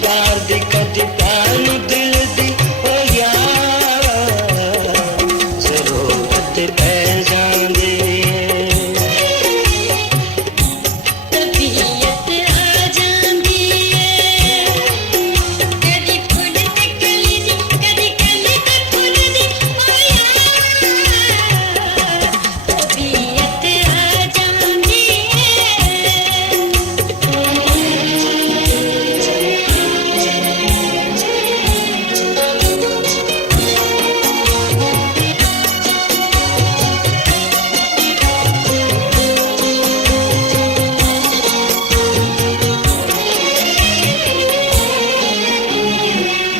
प्यार दी कदी प्यार नू दिल दी ओ यार जरूरत पै जांदी तबीयत आ जांदी कदी फुल ते कली दी कदी कली ते फुल दी ओ यार तबीयत आ जांदी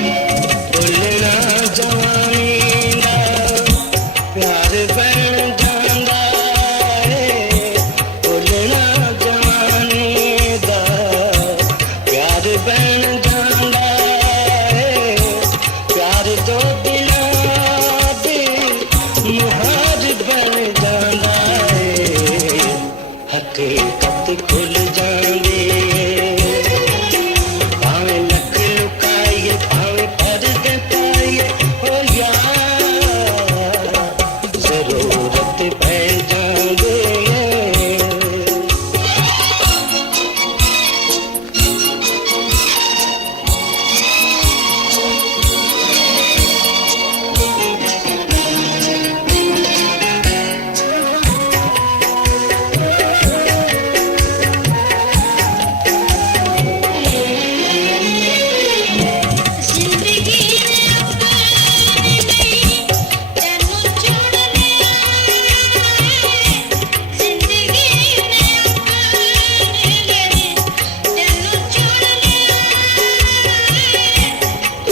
भुलना जवानी दा प्यार बन जांदा है भुलना जवानी दा प्यार बन जांदा है प्यार तो बिना दे मुहार बन जांदा है हकीकत खुल जांदी भावें लख लुकाइए भावें पर्दे पाइए ओ यार जरूरत पै जांदी जिंदगी ने अपने लिए तेनू चुन लिया जिंदगी ने अपने लिए तेनू चुन लिया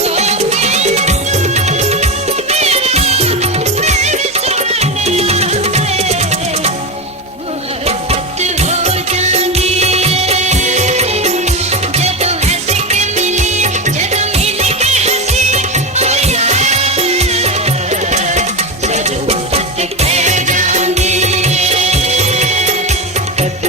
ओ मेरा मैं सुन लिया मोहब्बत हो जांदी जदों हंस के मिली जदों मिल के हंसी ओ यार जरूरत पै जांदी कद